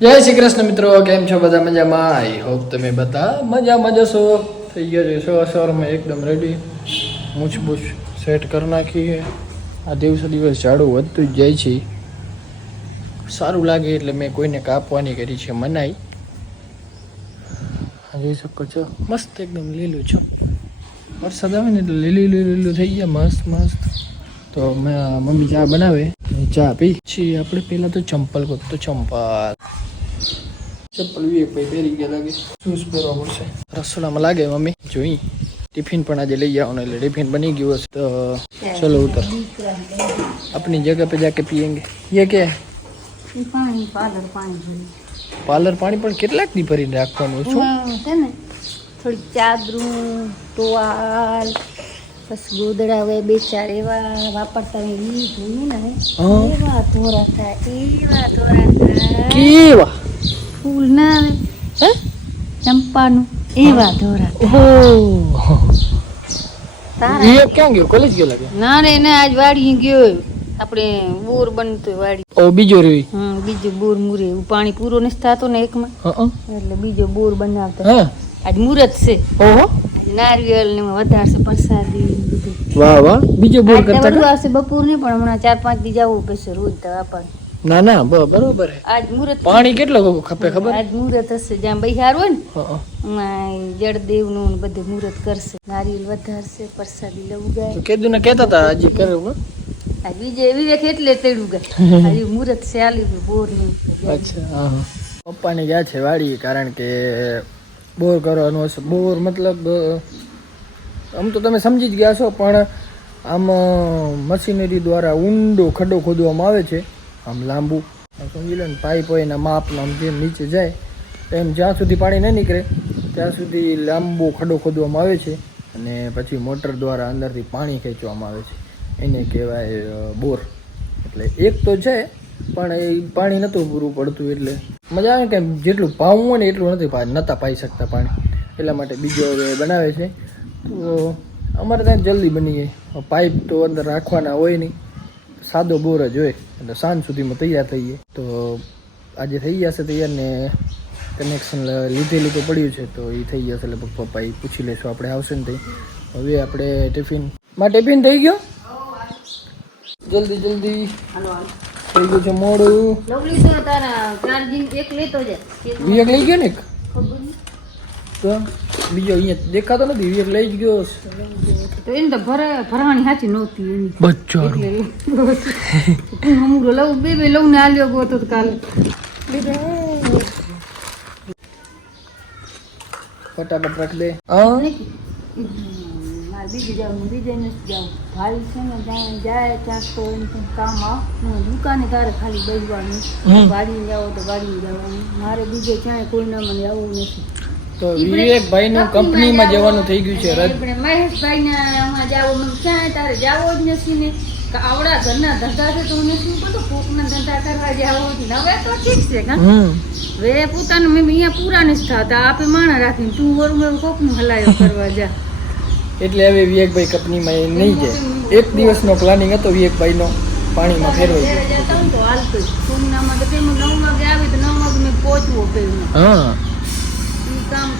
જય શ્રી કૃષ્ણ મિત્રો, કેમ છો બધા મજામાં? આઈ હોપ તમે બધા મજામાં જશો થઈ ગયો છે અસર સવારમાં એકદમ રેડી મૂછ સેટ કરી નાખી છે આ દિવસે દિવસ ઝાડું વધતું જ જાય છે. સારું લાગે એટલે મેં કોઈને કાપવાની કરી છે મનાઈ. જોઈ શકો છો, મસ્ત એકદમ લીલું છો. વરસાદ આવે ને એટલે લીલું લીલું થઈ ગયા, મસ્ત મસ્ત. તો મમ્મી ચા બનાવે. ચા પી. પછી આપણે પેલા તો ચંપલ તો ચંપલ. ચંપલ વિવેક ભાઈ પહેરી ગયા લાગે. શૂઝ પહેરવા પડશે. રસોડામાં લાગે મમ્મી. જોઈ. ટિફિન પણ આજે લઈ આવવાનું એટલે ટિફિન બની ગયું હશે. તો ચલો ઉતર. આપણી જગ્યા પે જાકે પીએંગે. યે કે? પાર્લર પાણી પણ કેટલાક દી ભરીને રાખવાનું છું? થોડી ચાદરું ટોવાલ પછી ગોદડા હોય બે ચાર એવા વાપરતા હોય ઈ જોઈએ ને એવા ધોરા થાય એવા ધોરા થાય. કેવા? ફૂલ ના આવે. હે? ચંપાનું. એવા ધોરા ઓહો. તારા ક્યાં ગયો? કોલેજ ગયો લાગે? ના રે ને આજ વાડી ગયો. આપણે બોર બનતો વાડી. ઓ બીજો રે હમ બીજો બોર મુરે. પાણી પૂરો નથી થતો ને એકમાં. માં એટલે બીજો બોર બનાવતો. આજ મુહૂર્ત છે. ઓહો. આજ નારિયેલ ને વધારશે પ્રસાદી વાહ વાહ. બીજો બોર કરતા બધું આવશે બપોર ને પણ હમણાં ચાર પાંચ દી જવું પડશે રોજ ના ના બરોબર હે. આજ મુહૂર્ત પાણી કેટલો ખપે ખબર? આજ મુહૂર્ત હશે જ્યાં બૈહાર હોય ને જળદેવનું બધું મુહૂર્ત કરશે. નારિયેલ વધારશે પ્રસાદી લેવું ગાય કીધું ને કહેતા હતા હજી કરે હો? વિવેક એટલે તેડું ગાય. આજે મુહૂર્ત છે આલી બોરનું. અચ્છા હા ગયા છે વાડી કારણ કે બોર કરવાનું હશે બોર મતલબ આમ તો તમે સમજી જ ગયા છો, પણ આમ મશીનરી દ્વારા ઊંડો ખડો ખોદવામાં આવે છે, આમ લાંબુ. સમજી લો ને, પાઇપ હોય એના માપનો આમ જેમ નીચે જાય એમ જ્યાં સુધી પાણી ન નીકળે, ત્યાં સુધી લાંબો ખડો ખોદવામાં આવે છે અને પછી મોટર દ્વારા અંદરથી પાણી ખેંચવામાં આવે છે. એને કહેવાય બોર. એટલે એક તો છે, પણ એ પાણી નહોતું પૂરું પડતું એટલે મજા આવે કે જેટલું પાવું હોય ને એટલું નથી નહોતા પાઈ શકતા પાણી. એટલા માટે બીજો હવે બનાવે છે. તો અમારે ત્યાં જલ્દી બની જાય. પાઇપ તો અંદર રાખવાના હોય નહીં. સાદો બોર જ હોય. એટલે સાંજ સુધીમાં તૈયાર થઈ જાય. તો આજે થઈ જશે તૈયાર ને કનેક્શન લીધેલું તો પડ્યું છે. તો એ થઈ જશે લગભગ પપ્પા એ પૂછી લેશું. આપણે આવશે ને તઈ. હવે આપણે ટિફિનમાં ટિફિન થઈ ગયો? જલ્દી જલ્દી. થઈ ગયું છે મોડું. લવલી તો તારા ચાર્જિંગ એક લેતો જાય બીજો લઈ ગયો ને ખબર નહીં. તો બીજો અહીંયા દેખાતો નથી વિવેક લઈ જ ગયો તો એને તો ભરે ભરવાની સાચી નહોતી એની. બચ્ચારું અમુક લઉં બે બે લઉં ને આલ્યો ગયો તો કાલે. ફટાફટ રાખ દે હા? મારે બીજે જવાનું બીજે નથી જવું ભાઈ છે ને ત્યાં જાય ત્યાં તો એમ કંઈ કામ હું દુકાને તારે ખાલી બેસવાનું. વાડીને જાવ તો વાડીને જવાનું. મારે બીજે ક્યાંય કોઈના મને આવવું નથી. તો વિવેકભાઈ નું કંપનીમાં જવાનું થઈ ગયું છે રદ. આપણે મહેશભાઈને આમાં જાવું ક્યાંય તારે જાવો જ નથી ને. આવડા ઘરના ધંધા છે તો હું શું બધું કોકના ધંધા કરવા જાવો હવે તો ઠીક છે કાં? હમ. પોતાનું મેં અહીંયા પૂરા નથી થતા આપે માણા રાખીને તું વરું કોક કોકનું હલાયો કરવા જા. એટલે હવે વિવેકભાઈ કંપનીમાં એ નહીં જાય. એક દિવસનો પ્લાનિંગ હતો વિવેકભાઈનો પાણીમાં ફેરવાઈ હા. કામ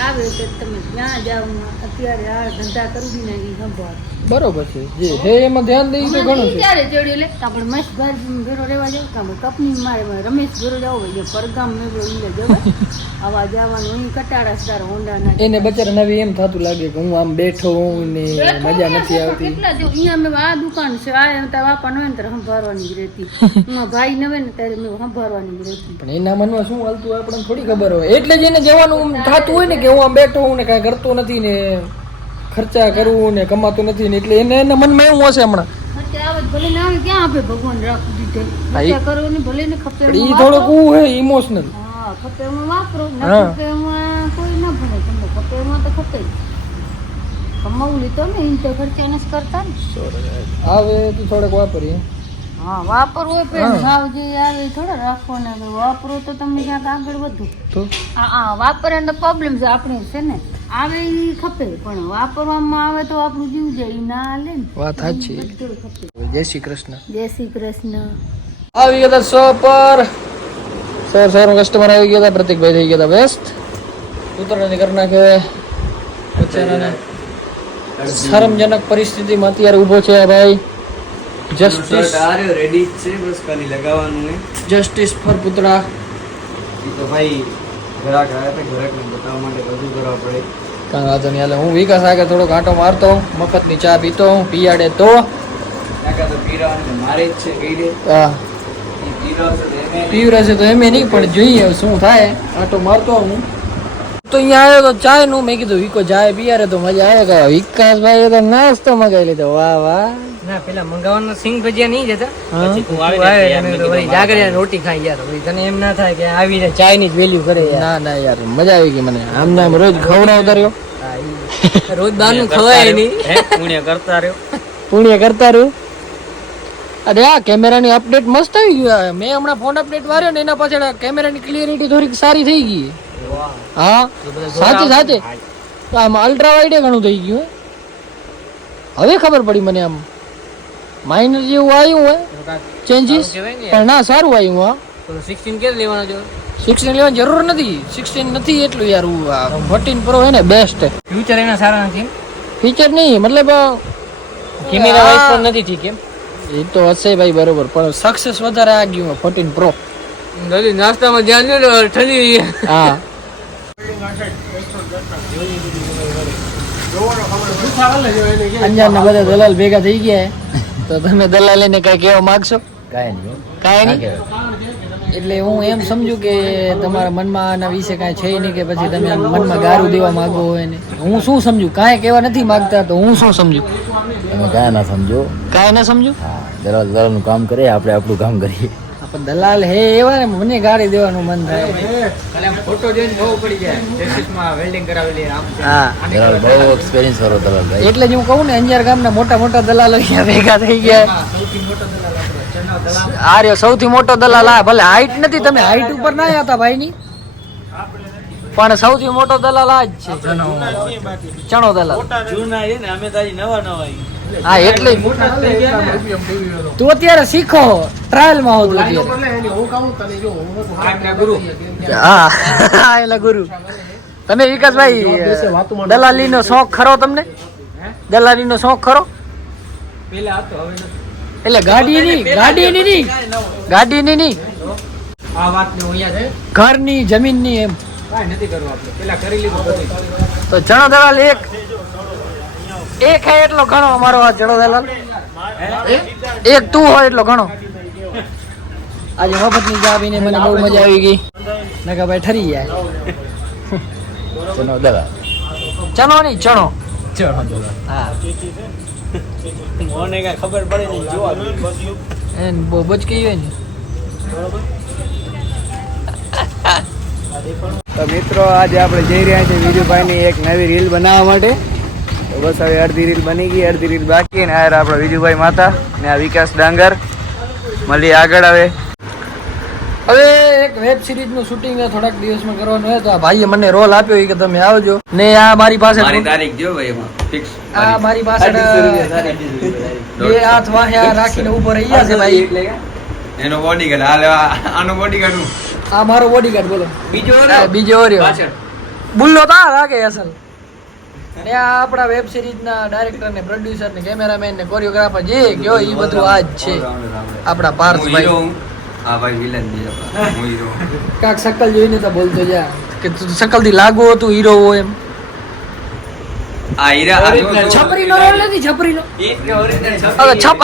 આવે તમે ક્યાં જાવ? અત્યારે આ ધંધા કરવી ને એ સંભાળ. બરોબર છે. જે હે એમાં ધ્યાન દઈ તો ઘણું છે. ક્યારે જોડી લે? આપણે મહેશભાઈ ભેરો રહેવા જાવ કામ કપની મારે રમેશ ભેરો જાવ હોય પરગામ મેળો ઈને જવાય આવા જવાનું અહીં કટાડા સ્ટાર હોન્ડાના એને બચારા નવી એમ થાતું લાગે કે હું આમ બેઠો હું ને મજા નથી આવતી. કેટલા જો અહીંયા મેં આ દુકાન છે આ એમ તાર બાપા નવે ને સંભાળવાની જ રહેતી. હું ભાઈ નવે ને ત્યારે મેં સંભાળવાની જ રહેતી. પણ એના મનમાં શું હાલતું આપણને થોડી ખબર હોય. એટલે જ એને જવાનું થતું હોય ને કે હું આમ બેઠો હું ને કાંઈ કરતો નથી ને ખર્ચા કરવું ને કમાતું નથી ને એટલે એને એના મનમાં એવું હશે હમણાં. ને ને ને ઇમોશનલ ન ના તો ખપે કમાવું લીધો ને એમ તો ખર્ચા કરતા ને. આવે તો થોડોક વાપરીએ. હા વાપરવું હોય પડે ભાવ જે આવે થોડા રાખવાના. વાપરો તો તમે ક્યાંક આગળ વધો. તો? હા વાપરે વાપરવાનો પ્રોબ્લેમ છે. આપણે છે ને આવે એ ખપે પણ વાપરવામાં આવે તો આપણું જીવ જાય ના હાલે ને. વાત સાચી. જય શ્રી કૃષ્ણ. જય શ્રી કૃષ્ણ. આવી ગયા સો પર. સર સર કસ્ટમર આવી ગયા હતા પ્રતિકભાઈ થઈ ગયા હતા બેસ્ટ ઉતરવાની કરી નાખે. શરમજનક પરિસ્થિતિમાં અત્યારે ઊભો છે ભાઈ. જસ્ટિસ રેડી છે બસ ખાલી લગાવવાનું જસ્ટિસ ફોર પુતળા. તો ભાઈ ગ્રાહક આવ્યા હતા ગ્રાહકને બતાવવા માટે બધું કરવા પડે. કાંઈ વાંધો નહીં હાલે હું વિકાસ આગળ થોડો કાંટો મારતો મફતની ચા પીતો હું પિયાડે તો. નાકા તો પીરાવાનું મારે જ છે. પીવરાશે તો એમે નહીં. પણ જોઈએ શું થાય. કાંટો મારતો હું. તો અહીંયા આવ્યો તો ચાયનું. મેં કીધું વિકો ચાય પીયારે તો મજા આવે કે વિકાસભાઈ તો નાસ્તો મગાવી લીધો. વાહ વાહ. ના પેલા મંગાવવાનો સિંગ ભજીયા નહીં જતા પછી તું આવે જાગરિયા રોટી ખાઈ ગયા તો તને એમ ના થાય કે આવીને ચાયની જ વેલ્યુ કરે યાર. ના ના યાર મજા આવી ગઈ મને. આમ નામ રોજ ખવડાવતા રહ્યો. રોજ બહારનું ખવાય નહીં. પુણ્ય કરતા રહ્યો. પુણ્ય કરતા રહ્યું. અરે આ કેમેરાની અપડેટ મસ્ત આવી ગયું મેં હમણાં ફોન અપડેટ વાર્યો ને એના પાછળ કેમેરાની ક્લિયરિટી થોડીક સારી થઈ ગઈ. હા સાચે સાચે. તો આમ અલ્ટ્રા વાઇડે ઘણું થઈ ગયું હવે ખબર પડી મને આમ. માઇનર જેવું આવ્યું હોય ચેન્જીસ પણ ના સારું આવ્યું હા. સિક્સટીન કે લેવાનો જો સિક્સટીન લેવાની જરૂર નથી. સિક્સટીન નથી એટલું યાર ફોર્ટીન પ્રો હે ને બેસ્ટ ફ્યુચર એના સારા નથી ફીચર નહીં મતલબ કેમેરા વાઇઝ પણ નથી ઠીક એમ? એ તો હશે ભાઈ બરોબર પણ સક્સેસ વધારે આ ગયું ફોર્ટીન પ્રો નથી નાસ્તામાં ધ્યાન દો ને ઠંડી હા. અંજારના બધા દલાલ ભેગા થઈ ગયા. તો તમે દલાલીને કઈ કહેવા માંગશો? કાંઈ નહીં કાંઈ નહીં? એટલે હું એમ સમજુ કે તમારા મનમાં આના વિશે કાંઈ છે નહીં કે પછી તમે મનમાં ગારું દેવા માગો હોય ને. હું શું સમજુ? કાંઈ કહેવા નથી માંગતા તો હું શું સમજુ? તમે કાંઈ ના સમજો. કાંઈ ના સમજુ? હા દલાલ દલાલનું કામ કરે આપણે આપણું કામ કરીએ. પણ દલાલ હે એવા ને મને ગાડી દેવાનું મન થાય. ખાલી આમ ફોટો જોઈને બહુ પડી જાય. વેલ્ડિંગ કરાવેલી આમ હા. દલાલ બહુ એક્સપિરિયન્સ વાળો દલાલ ભાઈ. એટલે જ હું કહું ને અંજાર ગામના મોટા મોટા દલાલો અહીંયા ભેગા થઈ ગયા. આ રહ્યો સૌથી મોટો દલાલ આ. ભલે હાઈટ નથી તમે હાઈટ ઉપર ના હતા ભાઈની. પણ સૌથી મોટો દલાલ આ જ છે ચણો દલાલ. ને હા એટલે તું અત્યારે શીખો ટ્રાયલમાં હોતું હા હા, એલા ગુરુ. તમે વિકાસભાઈ દલાલી નો શોખ ખરો તમને? દલાલી નો શોખ ખરો? પેલા હતો હવે નથી. એટલે ગાડી ની ગાડી ની નહીં ગાડી ની નહીં આ વાત ને અહીંયા છે. ઘરની જમીનની એમ. કાઈ નથી કરવું આપણે. પેલા કરી લીધું બધું. તો ચણો દલાલ એક એક હે એટલો ઘણો અમારો આ ચણો દલાલ. એક તું હોય એટલો ઘણો. આજે મફતની ચા પીને મને બહુ મજા આવી ગઈ. નકા ભાઈ ઠરી જાય. ચલો દલાલ. ચણો નહીં ચણો હા. મને કઈ ખબર પડે નહીં જોવા એને બોબ જ કહીએ ને. તો મિત્રો આજે આપણે જઈ રહ્યા છીએ વિજુભાઈની એક નવી રીલ બનાવવા માટે. તો બસ હવે અડધી રીલ બની ગઈ અડધી રીલ બાકી ને આ આપણા વિજુભાઈ માતા ને આ વિકાસ ડાંગર. મળીએ આગળ હવે. હવે એક વેબ સિરીઝનું શૂટિંગ થોડાક દિવસમાં કરવાનું હોય તો આ ભાઈએ મને રોલ આપ્યો કે તમે આવજો. ને આ મારી પાસે મારી તારીખ જો ભાઈ એમાં. ફિક્સ આ મારી પાસે બે હાથ વાહ્યા રાખીને ઊભો રહી ગયા છે ભાઈ. એનો બોડીગાર્ડ હાલ આનો બોડીગાર્ડ આ મારો બોડીગાર્ડ બોલો. બીજો બીજો રહ્યો બુલ્લો તા લાગે અસલ. ને આ આપણા વેબ સિરીઝ ના ડાયરેક્ટર ને પ્રોડ્યુસર ને કેમેરામેન ને કોરિયોગ્રાફર જે કયો એ બધું આ જ છે આપણા પાર્થભાઈ. હું ભાઈ વિલન છે હું. હીરો. કાક સકલ જોઈને તો બોલતો જા. કે તું સકલથી લાગો તું હીરો હો એમ. આ હીરા આ જો- જો- રોલ નથી છપરીનો. હવે છપ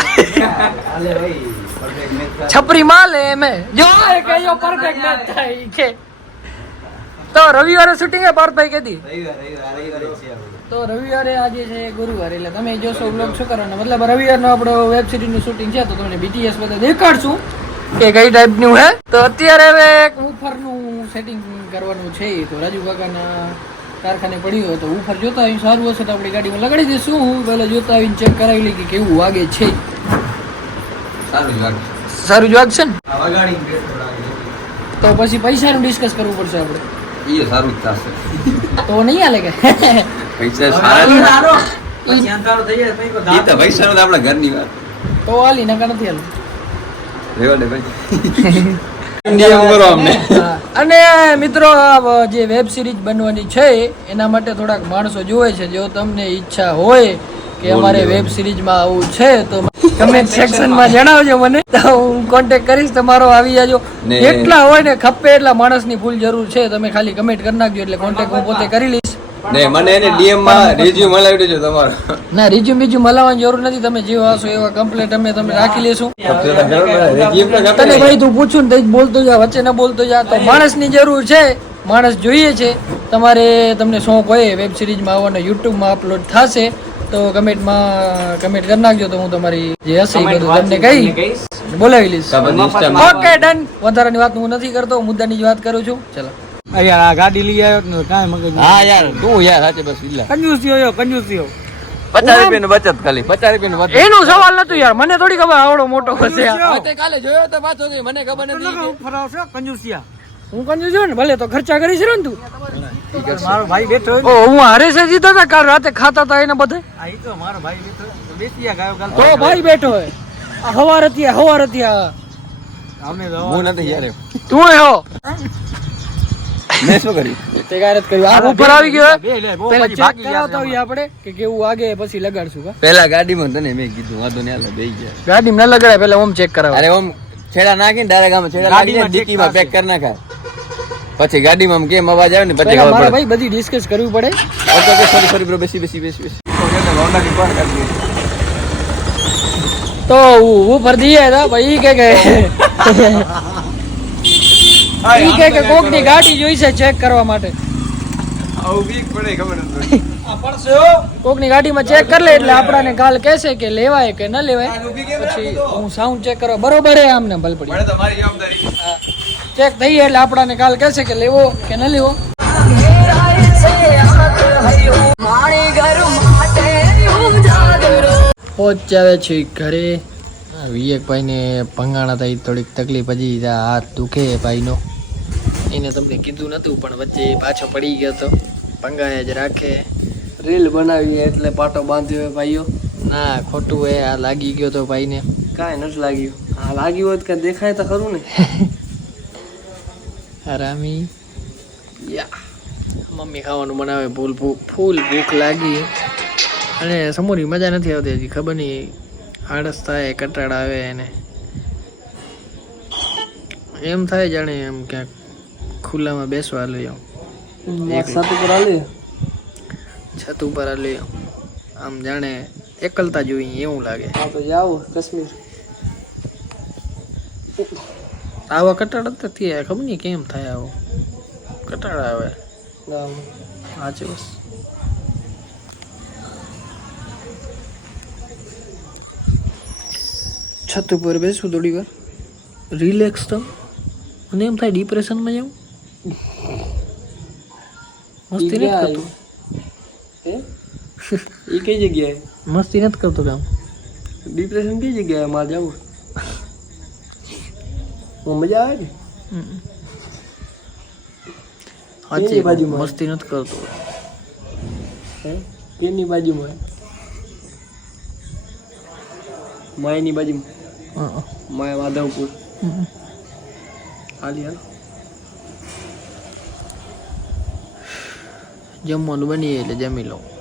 છપરી માં લે એમે જો એ કયો પરફેક્ટ મેચ થાય કે. તો રવિવારે શૂટિંગ હે પાર્થભાઈ કેદી તો રવિવારે આજે છે ગુરુવાર એટલે તમે જોશો બ્લોગ શું કરવાનો. મતલબ રવિવારનો આપણો વેબ સિરીઝનું શૂટિંગ છે તો તમને બીટીએસ બધા દેખાડશું. કે કઈ ટાઈપનું હે? તો અત્યારે હવે એક નું સેટિંગ કરવાનું છે તો રાજુ કાકાના કારખાને પડ્યું તો ઉફર જોતા આવીને સારું હશે તો આપણી ગાડીમાં લગાડી દઈશું. હું પહેલા જોતા આવીને ચેક કરાવી લઈ કે કેવું વાગે છે. સારું જ સારું જ વાગશે ને? તો પછી પૈસાનું ડિસ્કસ કરવું પડશે આપણે. એ સારું જ થશે. તો નહીં હાલે કે? પૈસા સારા જ પછી અંધારું થઈ જાય તો પૈસા તો આપણા ઘરની વાત. તો હાલી નકા નથી હાલ રેવા દે ભાઈ. અને મિત્રો જે વેબ સિરીઝ બનવાની છે એના માટે થોડાક માણસો જોવે છે. જો તમને ઈચ્છા હોય કે અમારે વેબ સિરીઝમાં આવું છે તો કમેન્ટ સેક્શનમાં જણાવજો મને. તો હું કોન્ટેક્ટ કરીશ તમારો આવી જાજો. જેટલા હોય ને ખપે એટલા માણસની ફૂલ જરૂર છે. તમે ખાલી કમેન્ટ કરી નાખજો એટલે કોન્ટેક્ટ હું પોતે કરી લઈશ. ને મને એને ડીએમમાં રિઝ્યુમ મલાવી દેજો તમારો. ના રિઝ્યુમ બીજું મલાવવાની જરૂર નથી. તમે જેવા હશો એવા કમ્પ્લેટ અમે તમે રાખી લેશું. તને ભાઈ તું પૂછું ને બોલતો જા વચ્ચે ન બોલતો જા. તો માણસની જરૂર છે. માણસ જોઈએ છે. તમારે તમને શોખ હોય વેબ સિરીઝમાં આવવાનો યુટ્યુબમાં અપલોડ થશે તો કમેન્ટમાં કમેન્ટ કરી નાખજો. તો હું તમારી જે હશે એ બધું તમને કહી બોલાવી લઈશ. ઓકે ડન વધારાની વાત હું નથી કરતો. મુદ્દાની જ વાત કરું છું. ચલો. યાર આ ગાડી લઈ આવ્યો ને કાંઈ મગજ હા યાર તું યાર સાચે બસ ઇલ્લા કંજૂસ થયો કંજૂસ થયો. પચાસ રૂપિયાની બચત ખાલી. પચાસ રૂપિયાની બચત. એનું સવાલ નતો યાર મને થોડી ખબર આવડો મોટો હશે આ. તે કાલે જોયો તો પાછો ગઈ મને ખબર નથી ફરાવશો કંજૂસિયા હું કંજુ છું ને ભલે તો ખર્ચા કરીશ ને તું. મારો ભાઈ બેઠો ઓ હું હારે છે જીતો હતા કાલ રાતે ખાતા હતા એને બધે? આ તો મારો ભાઈ બેઠો બેસી ગાયો કાલ તો ભાઈ બેઠો હે હવાર હતી હવાર હતી અમે હું નથી યાર તું હો. મેં શું કર્યું? તે કાંઈ કર્યું. આ ઉપર આવી ગયો હે. બે લે બહુ પેલા પછી ચેક કરાવતા હોઈએ આપણે કે કેવું આગે પછી લગાડશું કા પેલા ગાડીમાં તને મેં કીધું વાંધો નહીં હાલે બેસી ગયા. ગાડીમાં ન લગાડાય પેલા ઓમ ચેક કરાવો. અરે ઓમ છેડા નાખીને ડાયરેક્ટ આમ છેડા નાખીને ડીકીમાં પેક કરી નાખાય. પછી ગાડીમાં કેમ અવાજ આવે ને પછી ખબર પડે. ભાઈ બધી ડિસ્કસ કરવી પડે. Okay okay sorry sorry bro બેસી બેસી બેસી બેસી. તો હું ઉપર દઈએ તો ભાઈ કે કે. ઈ કે કે કોકની ગાડી જોઈ છે ચેક કરવા માટે. આવું બીક પડે ખબર નથી. કોકની ગાડીમાં ચેક કરી લે એટલે આપણાને કાલ કહેશે કે લેવાય કે ન લેવાય. પછી હું સાઉન્ડ ચેક કરવા બરોબર હે આમને ભલ પડી મને તમારી જવાબદારી ચેક થઈ એટલે આપણાને કાલ કહેશે કે લેવો કે ન લેવો. પહોંચાવે છે ઘરે. વિવેકભાઈને ભંગાણા થઈ થોડીક તકલીફ હજી હાથ દુખે ભાઈનો. એને તમને કીધું નતું પણ વચ્ચે પાછો પડી ગયો તો. પંગાએ જ રાખે. રીલ બનાવી એટલે પાટો બાંધ્યો ભાઈઓ. ના ખોટું એ આ લાગી ગયો તો ભાઈને. કાંઈ નથી લાગ્યું. આ લાગ્યું હોત કાંઈ દેખાય તો ખરું ને. રામી. યા. મમ્મી ખાવાનું બનાવે ફૂલ ભૂખ ફૂલ ભૂખ લાગી. અને સમોરી મજા નથી આવતી હજી ખબર નહીં. આળસ થાય કંટાળા આવે એને. એમ થાય જાણે એમ ક્યાંક. ખુલ્લામાં બેસવા લઈ આવું છત ઉપર આલી. છત ઉપર આ લઈ આવું આમ જાણે એકલતા જોઈ એવું લાગે. તો જાઓ કાશ્મીર. આવા કટાળા તો થયા ખબર નહીં કેમ થાય આવો. કટાળા આવે. સાચી બસ. છત ઉપર બેસું થોડી વાર રિલેક્સ તો. મને એમ થાય ડિપ્રેશનમાં જાઉં? મસ્તી નથી કરતો? એ કઈ જગ્યાએ? મસ્તી નથી કરતો કામ. ડિપ્રેશન કઈ જગ્યાએ? માં જવું? મજા આવે કે? સાચી બાજુમાં? મસ્તી નથી કરતો. કેની બાજુમાં? માયની બાજુમાં? માય માધવપુર. હાલી હાલ. જમવાનું બની એટલે જમી લઉં